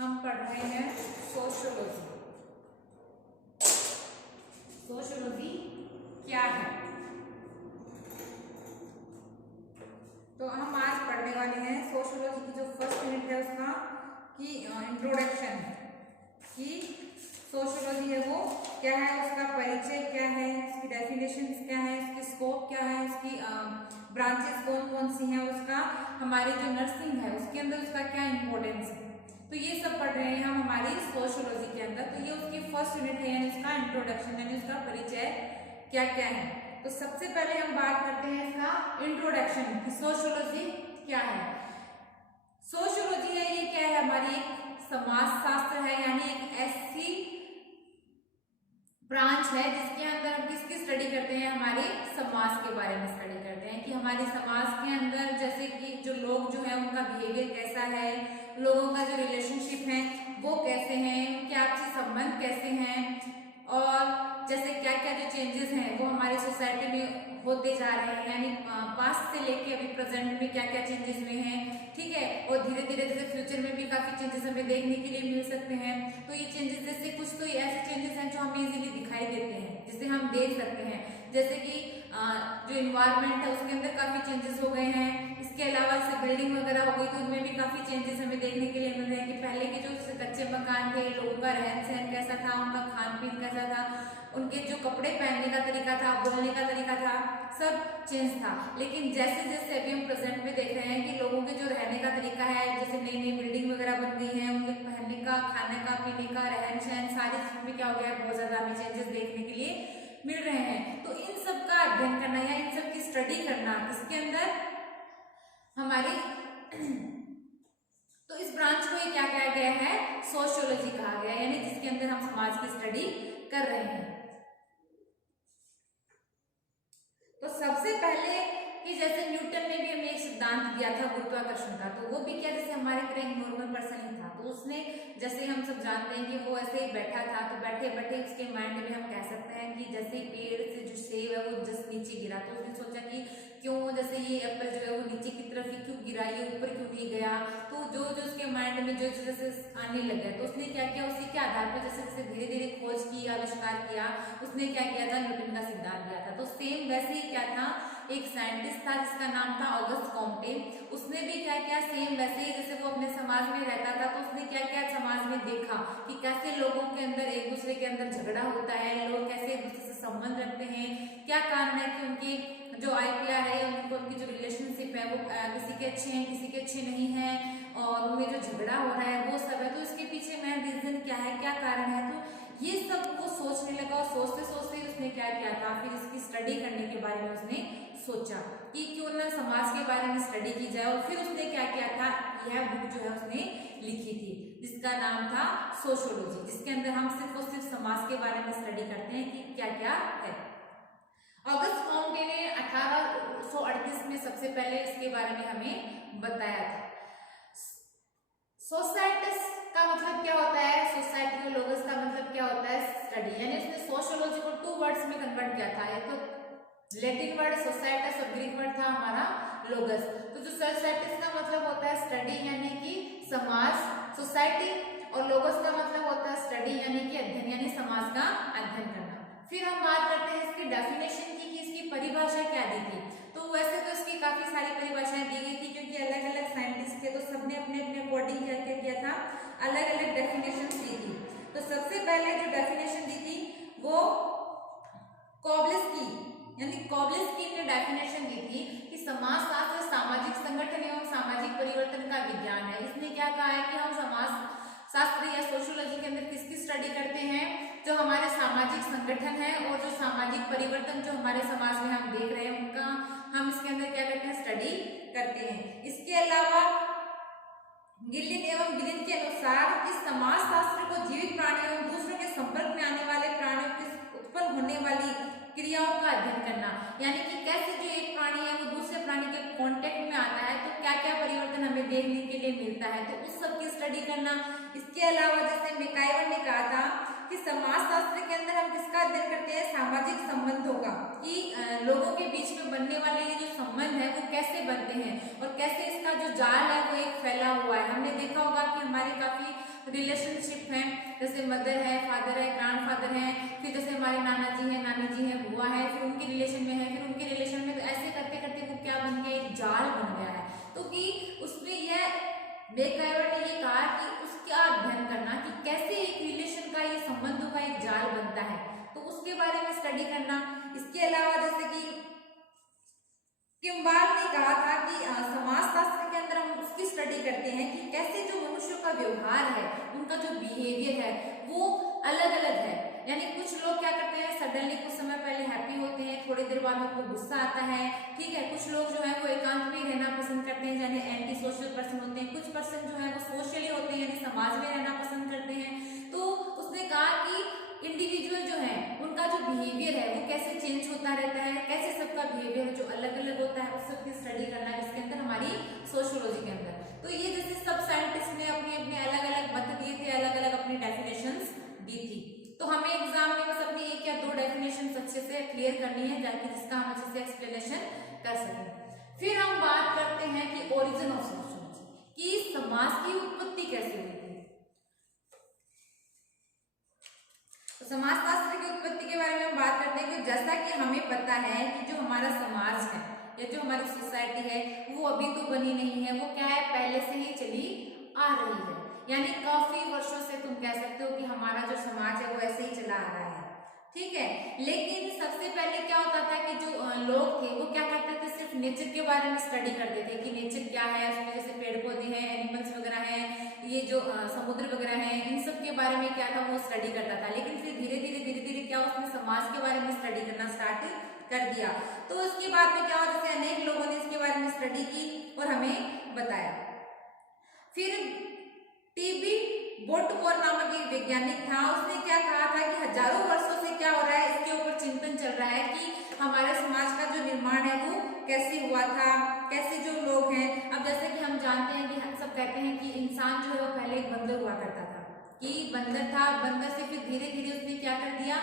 हम पढ़ रहे हैं सोशियोलॉजी। सोशियोलॉजी क्या है? तो हम आज पढ़ने वाले हैं सोशियोलॉजी की जो फर्स्ट यूनिट है उसका की इंट्रोडक्शन की सोशियोलॉजी है वो क्या है, उसका परिचय क्या है, उसकी डेफिनेशन क्या है, उसकी स्कोप क्या है, उसकी ब्रांचेस कौन कौन सी हैं, उसका हमारी जो नर्सिंग है उसके अंदर उसका क्या इंपॉर्टेंस है। तो ये सब पढ़ रहे हैं हम हमारी सोशियोलॉजी के अंदर। तो ये उसकी फर्स्ट यूनिट है यानी उसका इंट्रोडक्शन यानी उसका परिचय क्या क्या है। तो सबसे पहले हम बात करते हैं इसका इंट्रोडक्शन की सोशियोलॉजी क्या है। सोशियोलॉजी है ये क्या है, हमारी एक समाज शास्त्र है यानी एक ऐसी ब्रांच है जिसके अंदर हम किसकी स्टडी करते हैं, हमारे समाज के बारे में स्टडी करते हैं कि हमारे समाज के अंदर जैसे कि जो लोग जो है उनका बिहेवियर कैसा है, लोगों का जो रिलेशनशिप है वो कैसे हैं, उनके आपसी संबंध कैसे हैं और जैसे क्या क्या जो चेंजेस हैं वो हमारी सोसाइटी में होते जा रहे हैं यानी पास्ट से लेके अभी प्रेजेंट में क्या क्या चेंजेस हुए हैं, ठीक है। और धीरे धीरे जैसे फ्यूचर में भी काफी चेंजेस हमें देखने के लिए मिल सकते हैं। तो ये चेंजेस जैसे कुछ तो ऐसे चेंजेस हैं जो हमें इजीली दिखाई देते हैं जिसे हम देख सकते हैं, जैसे कि जो इन्वायरमेंट है उसके अंदर काफी चेंजेस हो गए हैं। इसके अलावा जैसे बिल्डिंग वगैरह हो गई तो उनमें भी काफी चेंजेस हमें देखने के लिए मिल रहे हैं कि पहले के जो कच्चे मकान थे, लोगों का रहन सहन कैसा था, उनका खान पीन कैसा था, उनके जो कपड़े पहनने का तरीका था, बोलने का तरीका था, सब चेंज था। लेकिन जैसे जैसे अभी हम प्रेजेंट में देख रहे हैं कि लोगों के जो रहने का तरीका है, जैसे नई नई बिल्डिंग वगैरह बन गई है, उनके पहनने का, खाने का, पीने का, रहन सहन सारी चीज में क्या हो गया है, बहुत ज्यादा हमें चेंजेस देखने के लिए मिल रहे हैं। तो इन सब का अध्ययन करना या इन सब की स्टडी करना किसके अंदर, हमारी तो इस ब्रांच को ये क्या कहा गया है, सोशियोलॉजी कहा गया है यानी जिसके अंदर हम समाज की स्टडी कर रहे हैं। तो सबसे पहले कि जैसे न्यूटन ने भी हमें एक सिद्धांत दिया था गुरुत्वाकर्षण का, तो वो भी क्या जैसे हमारे तरह एक नॉर्मल पर्सन ही था। तो उसने जैसे हम सब जानते हैं कि वो ऐसे ही बैठा था, तो बैठे बैठे उसके माइंड में हम कह सकते हैं कि जैसे पेड़ से जो सेब है वो जस्ट नीचे गिरा, तो उसने सोचा कि क्यों जैसे ये एप्पल जो है वो नीचे की तरफ ही क्यों गिरा, ये ऊपर क्यों नहीं गया। तो जो जो उसके माइंड में जो जैसे आने लगा तो उसने क्या किया, उसी के आधार पर जैसे जैसे धीरे धीरे खोज की, आविष्कार किया, उसने क्या किया था, न्यूटन का सिद्धांत दिया था। तो सेम वैसे ही क्या था, एक साइंटिस्ट था जिसका नाम था ऑगस्ट कॉम्टे, उसने भी क्या किया, सेम वैसे ही जैसे वो अपने समाज में रहता था तो उसने क्या क्या समाज में देखा कि कैसे लोगों के अंदर एक दूसरे के अंदर झगड़ा होता है, लोग कैसे एक दूसरे से संबंध रखते हैं, क्या कारण है कि उनकी जो आईपीआर है उनकी जो रिलेशनशिप है वो किसी के अच्छे हैं, किसी के अच्छे नहीं है, और उनमें जो झगड़ा हो रहा है वो सब है। तो इसके पीछे मेन रीजन क्या है, क्या कारण है, तो ये सब वो सोचने लगा और सोचते सोचते उसने क्या किया था, फिर इसकी स्टडी करने के बारे में उसने सोचा कि क्यों ना समाज के बारे में स्टडी की जाए। और फिर उसने क्या किया था, यह बुक जो है उसने लिखी थी जिसका नाम था सोशियोलॉजी, जिसके अंदर हम सिर्फ और सिर्फ समाज के बारे में स्टडी करते हैं कि क्या क्या है। ऑगस्ट कॉम्टे ने 1838 में सबसे पहले इसके बारे में हमें बताया था। सोसाइटिस का मतलब क्या होता है, सोसाइटी और लोगस का मतलब क्या होता है, स्टडी, यानी उसने सोशियोलॉजी को 2 वर्ड्स में कन्वर्ट किया था। एक तो लैटिन वर्ड सोसाइटिस और ग्रीक वर्ड था हमारा लोगस। तो जो सोसाइटिस का मतलब होता है स्टडी यानी कि समाज, सोसाइटी, और लोगस का मतलब होता है स्टडी यानी कि अध्ययन यानी समाज का अध्ययन करना। फिर हम बात करते हैं इसकी डेफिनेशन की कि इसकी परिभाषा क्या दी थी। तो वैसे तो इसकी काफी सारी परिभाषाएं दी गई थी क्योंकि अलग अलग साइंटिस्ट थे तो सबने अपने अपने अकॉर्डिंग क्या क्या किया था, अलग अलग डेफिनेशन दी थी। तो सबसे पहले जो डेफिनेशन दी थी वो कोवलेस्की यानी कोवलेस्की ने डेफिनेशन दी थी कि समाज शास्त्र सामाजिक संगठन एवं सामाजिक परिवर्तन का विज्ञान है। इसने क्या कहा है कि हम समाज शास्त्र या सोशियोलॉजी के अंदर किसकी स्टडी करते हैं, जो हमारे सामाजिक संगठन है और जो सामाजिक परिवर्तन जो हमारे समाज में हम देख रहे हैं उनका हम इसके अंदर क्या करते हैं, स्टडी करते हैं। इसके अलावा गिलिन एवं गिलिन के अनुसार इस समाज शास्त्र को जीवित प्राणियों एवं दूसरों के संपर्क में आने वाले प्राणियों के उत्पन्न होने वाली क्रियाओं का अध्ययन करना, यानी कि कैसे जो एक प्राणी है वो दूसरे प्राणी के कांटेक्ट में आता है तो क्या क्या परिवर्तन हमें देखने के लिए मिलता है, तो उस सब की स्टडी करना। इसके अलावा जैसे मैकाइवर ने कहा था कि समाज शास्त्र के अंदर हम किसका अध्ययन करते हैं, सामाजिक संबंधों का, कि लोगों के बीच में बनने वाले ये जो संबंध है वो कैसे बनते हैं और कैसे इसका जो जाल है वो एक फैला हुआ है। हमने देखा होगा कि हमारे काफी रिलेशनशिप है, जैसे मदर है, फादर है, ग्रैंड फादर है, फिर जैसे हमारे नाना जी है, नानी जी है, बुआ है, फिर उनके रिलेशन में है, फिर उनके रिलेशन में, तो ऐसे करते करते वो क्या बन गया, एक जाल बन गया है। तो कि उसमें यह बेकहाइवर ने ये कहा कि उसका अध्ययन करना कि कैसे एक रिलेशन का, ये संबंधों का एक जाल बनता है, तो उसके बारे में स्टडी करना। इसके अलावा जैसे कि किम्बाल ने कहा था कि समाजशास्त्र के अंदर हम उसकी स्टडी करते हैं कि कैसे जो मनुष्यों का व्यवहार है, उनका जो बिहेवियर है वो अलग अलग है। यानी कुछ लोग क्या करते हैं, सडनली कुछ समय पहले हैप्पी होते हैं, थोड़ी देर बाद उनको गुस्सा आता है, ठीक है। कुछ लोग जो है वो एकांत में रहना पसंद करते हैं, यानी एंटी सोशल पर्सन होते हैं। कुछ पर्सन जो है वो सोशली होते हैं, यानी समाज में रहना पसंद करते हैं। तो उसने कहा कि इंडिविजुअल जो है उनका जो बिहेवियर है वो कैसे चेंज होता रहता है, कैसे सबका बिहेवियर जो अलग अलग होता है, उस सबकी स्टडी करना है इसके अंदर, हमारी सोशियोलॉजी के अंदर। तो ये जैसे सब साइंटिस्ट ने अपने अपने अलग अलग मत दिए थे, अलग अलग अपनी डेफिनेशंस दी थी। तो हमें एग्जाम में बस अपनी एक या दो डेफिनेशन अच्छे से क्लियर करनी है, ताकि जिसका हम अच्छे से एक्सप्लेनेशन कर सकें। फिर हम बात करते हैं कि ओरिजिन ऑफ सोशियोलॉजी, कि समाज की उत्पत्ति कैसे हुई थी। तो समाजशास्त्र की उत्पत्ति के बारे में हम बात करते हैं कि जैसा कि हमें पता है कि जो हमारा समाज है या जो हमारी सोसाइटी है वो अभी तो बनी नहीं है, वो क्या है, पहले से ही चली आ रही है। यानी काफी वर्षों से तुम कह सकते हो कि हमारा जो समाज है वो ऐसे ही चला आ रहा है, ठीक है। लेकिन सबसे पहले क्या होता था कि जो लोग थे वो क्या करते थे, सिर्फ नेचर के बारे में स्टडी करते थे कि नेचर क्या है, उसमें जैसे पेड़ पौधे हैं, एनिमल्स वगैरह हैं, ये जो समुद्र वगैरह हैं, इन सब के बारे में क्या था, वो स्टडी करता था। लेकिन फिर धीरे धीरे क्या उसने समाज के बारे में स्टडी करना स्टार्ट कर दिया। तो उसके बाद में क्या हुआ, जैसे अनेक लोगों ने इसके बारे में स्टडी की और हमें बताया। फिर टीबी बोटमोर नामक एक वैज्ञानिक था, उसने क्या कहा था कि हजारों वर्षों से क्या हो रहा है, इसके ऊपर चिंतन चल रहा है कि हमारे समाज का जो निर्माण है वो कैसे हुआ था, कैसे जो लोग हैं। अब जैसे कि हम जानते हैं कि हम सब कहते हैं कि इंसान जो है वो पहले एक बंदर हुआ करता था, कि बंदर था, बंदर से फिर धीरे धीरे उसने क्या कर दिया,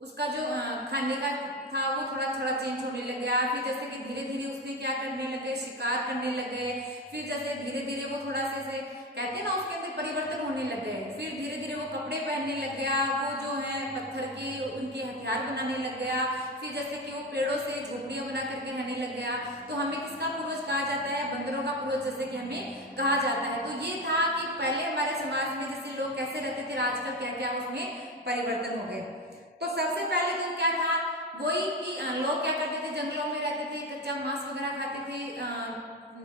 उसका जो खाने का था वो थोड़ा थोड़ा चेंज होने लग गया। फिर जैसे कि धीरे धीरे उसने क्या करने लगे, शिकार करने लगे। फिर जैसे धीरे धीरे वो थोड़ा से कहते हैं ना, उसके अंदर परिवर्तन होने लग गए। फिर धीरे धीरे वो कपड़े पहनने लग गया, वो जो है पत्थर के उनके हथियार बनाने लग गया। फिर जैसे कि वो पेड़ों से झोपड़ियां बना करके रहने लग गया। तो हमें किसका पूर्वज कहा जाता है, बंदरों का पूर्वज जैसे कि हमें कहा जाता है। तो ये था कि पहले हमारे समाज में जैसे लोग कैसे रहते थे, आजकल क्या क्या उसमें परिवर्तन हो गए। तो सबसे पहले तो क्या था, वही कि लोग क्या करते थे, जंगलों में रहते थे, कच्चा मांस वगैरह खाते थे,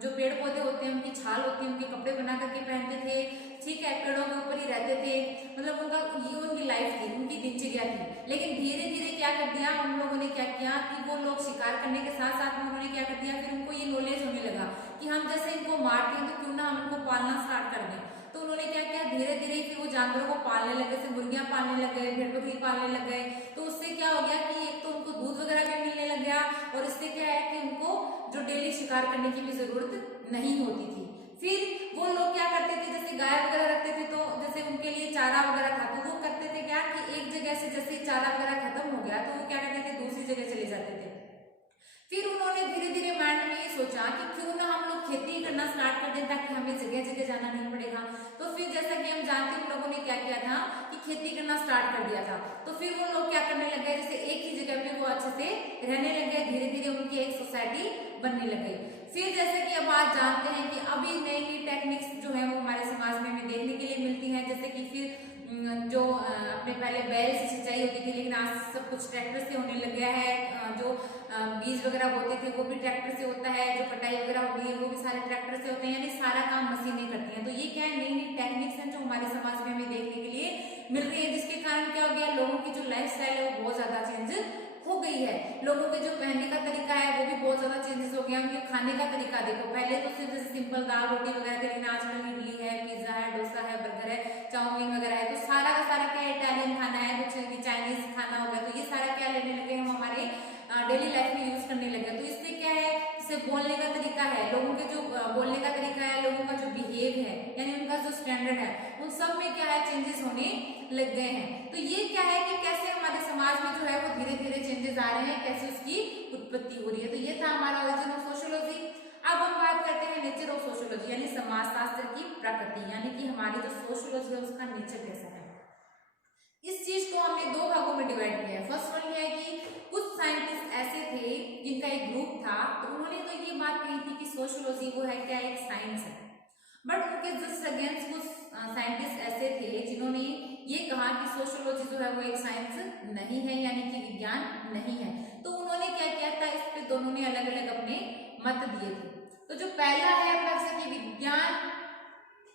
जो पेड़ पौधे होते हैं उनकी छाल होती है, उनके कपड़े बना करके पहनते थे, ठीक है, पेड़ों के ऊपर ही रहते थे। मतलब उनका ये उनकी लाइफ थी, उनकी दिनचर्या थी। लेकिन धीरे धीरे क्या कर दिया उन लोगों ने, क्या किया कि वो लोग शिकार करने के साथ साथ में उन्होंने क्या कर दिया, फिर उनको ये नॉलेज होने लगा कि हम जैसे इनको मारते हैं तो क्यों ना हम इनको पालना स्टार्ट कर दें। तो उन्होंने क्या किया, धीरे धीरे फिर वो जानवरों को पालने लगे, जैसे मुर्गियां पालने लग गए, भेड़ बकरी पालने लग गए। तो उससे क्या हो गया कि एक तो उनको दूध वगैरह भी मिलने लग गया, और इससे क्या है कि उनको जो डेली शिकार करने की भी जरूरत नहीं होती थी। फिर वो लोग क्या करते थे, जैसे गाय वगैरह रखते थे, तो जैसे उनके लिए चारा वगैरह था, तो वो करते थे क्या कि एक जगह से जैसे चारा वगैरह खत्म हो गया तो वो क्या करते थे, दूसरी जगह चले जाते थे। फिर उन्होंने धीरे धीरे माइंड में ये सोचा कि क्यों ना हम लोग खेती करना स्टार्ट कर दें, ताकि हमें जगह जगह जाना नहीं पड़ेगा। तो फिर जैसा कि हम जानते हैं उन लोगों ने क्या किया था कि खेती करना स्टार्ट कर दिया था। तो फिर वो लोग क्या करने लग गए, जैसे एक ही जगह पे वो अच्छे से रहने लग गए, धीरे धीरे उनकी एक सोसाइटी बनने लग गई। फिर जैसे कि अब आप जानते हैं कि अभी नई नई टेक्निक्स जो है वो हमारे समाज में हमें देखने के लिए मिलती है। जैसे कि फिर जो अपने पहले बैल से सिंचाई होती थी, लेकिन आज सब कुछ ट्रैक्टर से होने लग गया है। जो बीज वगैरह बोते थे वो भी ट्रैक्टर से होता है, जो कटाई वगैरह होती है वो भी सारे ट्रैक्टर से होते हैं, यानी सारा काम मशीनें करती हैं। तो ये क्या है, नई नई टेक्निक्स हैं जो हमारे समाज में हमें देखने के लिए मिल रही है, जिसके कारण क्या हो गया, लोगों की जो लाइफ स्टाइल है वो बहुत ज्यादा चेंज हो गई है। लोगों के जो पहनने का तरीका है वो भी बहुत ज्यादा चेंजेस हो गया। उनके खाने का तरीका देखो, पहले तो सिर्फ जैसे सिंपल दाल रोटी वगैरह थे, लेकिन आजकल इडली है, पिज्जा है, डोसा है, बर्गर है, चाउमीन वगैरह है। तो सारा का सारा क्या, इटालियन खाना है, कुछ चाइनीज खाना हो गया। तो ये सारा क्या लेने लगे हम हमारे डेली लाइफ में यूज करने लगे। तो इससे क्या है, इससे बोलने का तरीका है, लोगों के जो बोलने का तरीका है, लोगों का जो बिहेव है, यानी उनका जो स्टैंडर्ड है, उन सब में क्या है, चेंजेस होने लग गए हैं। तो ये क्या है कि कैसे हमारे समाज में जो है वो धीरे धीरे चेंजेस आ रहे हैं, कैसे उसकी उत्पत्ति हो रही है। तो ये था हमारा ओरिजिन ऑफ सोशियोलॉजी। अब हम बात करते हैं नेचर ऑफ सोशियोलॉजी। सोशियोलॉजी यानी समाजशास्त्र की प्रकृति, यानी कि हमारी जो सोशियोलॉजी है उसका नेचर कैसा है। इस चीज को हमने दो भागों में डिवाइड किया है। फर्स्ट वन ये है कि कुछ साइंटिस्ट ऐसे थे जिनका एक ग्रुप था, तो उन्होंने तो ये बात कही थी कि सोशियोलॉजी वो है क्या, एक साइंस है। बट उनके जस्ट अगेंस्ट कुछ साइंटिस्ट ऐसे थे जिन्होंने ये कहा कि सोशियोलॉजी जो है वो एक साइंस नहीं है, यानी कि विज्ञान नहीं है। तो उन्होंने क्या किया था, इस पे दोनों ने अलग अलग अपने मत दिए थे। तो जो पहला है अपना जैसे कि विज्ञान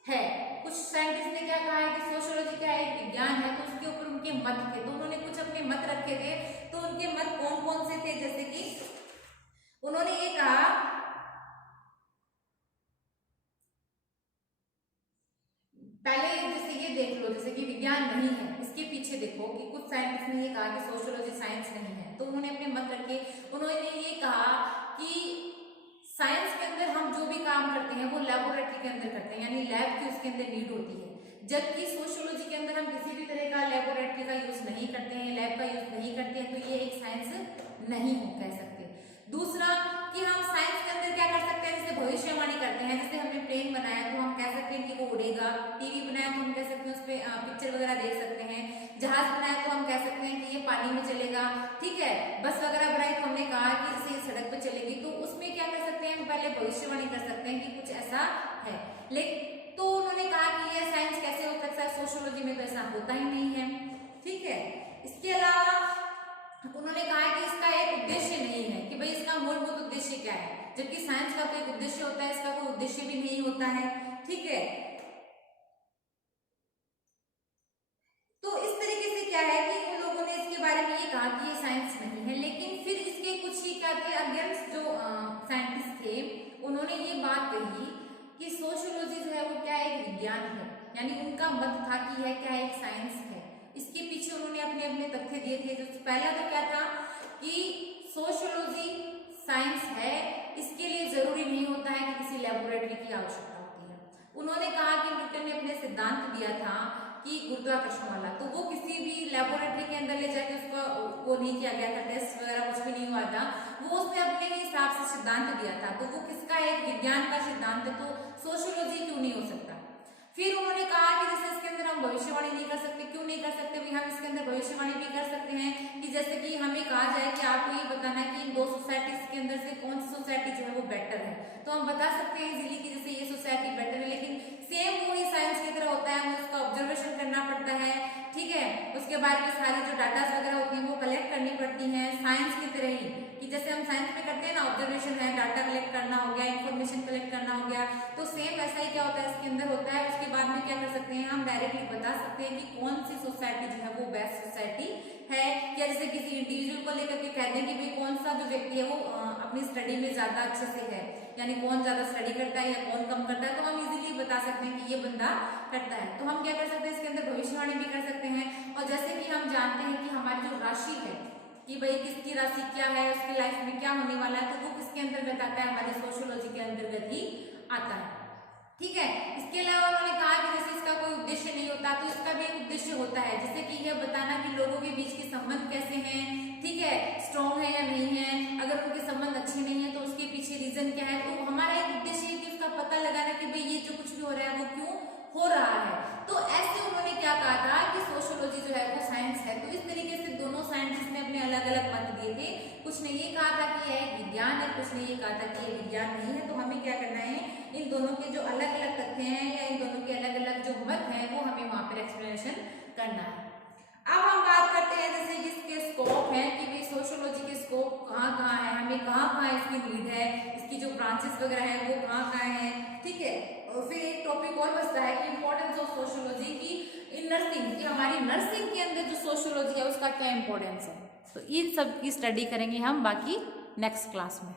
है, कुछ साइंटिस्ट ने क्या कहा है कि सोशियोलॉजी क्या है, एक विज्ञान है, तो उसके ऊपर उनके मत थे। तो उन्होंने कुछ अपने मत रखे थे। तो उनके मत कौन कौन से थे, जैसे कि उन्होंने ये कहा, पहले जैसे ये देख लो, जैसे कि विज्ञान नहीं है, इसके पीछे देखो कि कुछ साइंटिस्ट ने ये कहा कि सोशियोलॉजी साइंस नहीं है। तो उन्होंने अपने मत रखे। उन्होंने ये कहा कि साइंस के अंदर हम जो भी काम करते हैं वो लेबोरेटरी के अंदर करते हैं, यानी लैब की उसके अंदर नीड होती है। जबकि सोशियोलॉजी के अंदर हम किसी भी तरह का लेबोरेटरी का यूज नहीं करते हैं, लैब का यूज नहीं करते हैं, तो ये एक साइंस नहीं हो कह सकते। दूसरा कि हम साइंस के अंदर क्या कर सकते हैं, जैसे भविष्यवाणी करते हैं। जैसे हमने प्लेन बनाया तो हम कह सकते हैं कि वो उड़ेगा, टीवी बनाया तो हम कह सकते हैं उस पर पिक्चर वगैरह देख सकते हैं, जहाज बनाया तो हम कह सकते हैं कि ये पानी में चलेगा, ठीक है। बस वगैरह बनाई तो हमने कहा कि जैसे ये सड़क पे चलेगी, तो उसमें क्या कर सकते हैं, हम पहले भविष्यवाणी कर सकते हैं कि कुछ ऐसा है। लेकिन तो उन्होंने कहा कि ये साइंस कैसे हो सकता है, सोशियोलॉजी में तो ऐसा होता ही नहीं है, ठीक है। इसके अलावा उन्होंने कहा कि इसका एक उद्देश्य नहीं है कि भाई इसका मूलभूत उद्देश्य क्या है, जबकि साइंस का तो एक उद्देश्य होता है, इसका कोई उद्देश्य भी नहीं होता है, ठीक है। तो इस तरीके से क्या है कि उन लोगों ने इसके बारे में ये कहा कि ये साइंस नहीं है। लेकिन फिर इसके कुछ ही क्या थे अगेंस्ट जो साइंटिस्ट थे, उन्होंने ये बात कही कि सोशियोलॉजी जो है वो क्या एक विज्ञान है, यानी उनका मत था कि यह क्या एक साइंस है। इसके पीछे उन्होंने अपने अपने तथ्य दिए थे। जो पहला तो क्या था कि सोशियोलॉजी साइंस है, इसके लिए जरूरी नहीं होता है कि किसी लेबोरेटरी की आवश्यकता होती है। उन्होंने कहा कि न्यूटन ने अपने सिद्धांत दिया था कि गुरुत्वाकर्षण वाला, तो वो किसी भी लेबोरेटरी के अंदर ले जाके उसका वो नहीं किया गया था, टेस्ट वगैरह कुछ भी नहीं हुआ था, वो उसने अपने ही हिसाब से सिद्धांत दिया था। तो वो किसका एक विज्ञान का सिद्धांत है, तो सोशियोलॉजी क्यों नहीं हो सकता। फिर उन्होंने कहा कि जैसे इसके अंदर हम भविष्यवाणी नहीं कर सकते, क्यों नहीं कर सकते भी, हम इसके अंदर भविष्यवाणी भी कर सकते हैं कि जैसे कि हमें कहा जाए कि आपको ये बताना है कि इन दो सोसाइटीज के अंदर से कौन सी सोसाइटी जो है वो बेटर है, तो हम बता सकते हैं इजीली कि जैसे ये सोसाइटी बेटर है। लेकिन सेम वही साइंस की तरह होता है, हमें उसका ऑब्जर्वेशन करना पड़ता है, ठीक है। उसके बाद में सारी जो डाटा वगैरह होती है वो कलेक्ट करनी पड़ती है, साइंस की तरह ही कि जैसे हम साइंस में करते हैं ना, ऑब्जर्वेशन है, डाटा कलेक्ट करना हो गया, इन्फॉर्मेशन कलेक्ट करना हो गया, तो सेम वैसा ही क्या होता है इसके अंदर होता है। उसके बाद में क्या कर सकते हैं, हम डायरेक्टली बता सकते हैं कि कौन सी सोसाइटी जो है वो बेस्ट सोसाइटी है, या जैसे किसी इंडिविजुअल को लेकर के कहते हैं कि भाई कौन सा जो व्यक्ति है वो अपनी स्टडी में ज्यादा अच्छे से है, यानी कौन ज्यादा स्टडी करता है या कौन कम करता है, तो हम इजीली बता सकते हैं कि ये बंदा करता है। तो हम क्या कर सकते हैं, इसके अंदर भविष्यवाणी भी कर सकते हैं। और जैसे कि हम जानते हैं कि हमारी जो राशि है कि भाई किसकी राशि क्या है, उसकी लाइफ में क्या होने वाला है, तो वो किसके अंतर्गत आता है, हमारे सोशियोलॉजी के अंतर्गत ही आता है, ठीक है। इसके अलावा उन्होंने कहा कि जैसे इसका कोई उद्देश्य नहीं होता, तो इसका भी एक उद्देश्य होता है, जैसे कि यह बताना कि लोगों के बीच के संबंध कैसे हैं, ठीक है, स्ट्रॉन्ग है या नहीं है। अगर उनके संबंध अच्छे नहीं है तो उसके पीछे रीजन क्या है। तो हमारा एक उद्देश्य है कि उसका पता लगाना कि भाई ये जो कुछ भी हो रहा है वो क्यों हो रहा है। तो ऐसे उन्होंने क्या कहा था कि सोशियोलॉजी जो है वो साइंस है। तो इस तरीके से दोनों साइंटिस्ट ने अपने अलग अलग मत दिए थे। कुछ ने ये कहा था कि यह एक विज्ञान है, कुछ ने ये कहा था कि ये विज्ञान नहीं है। तो हमें क्या करना है, इन दोनों के जो अलग अलग तथ्य हैं या इन दोनों के अलग अलग जो मत हैं वो हमें वहां पर एक्सप्लेनेशन करना है। अब हम बात करते हैं जैसे कि इसके स्कोप है कि भाई सोशियोलॉजी के स्कोप कहाँ कहाँ है, हमें कहाँ कहाँ इसकी नीड है, इसकी जो ब्रांचेस वगैरह है वो कहाँ कहाँ है, ठीक है। और फिर एक टॉपिक और बचता है कि इंपॉर्टेंस ऑफ सोशियोलॉजी की इन नर्सिंग, कि हमारी नर्सिंग के अंदर जो सोशियोलॉजी है उसका क्या इंपॉर्टेंस है। तो इन सब की स्टडी करेंगे हम बाकी नेक्स्ट क्लास में।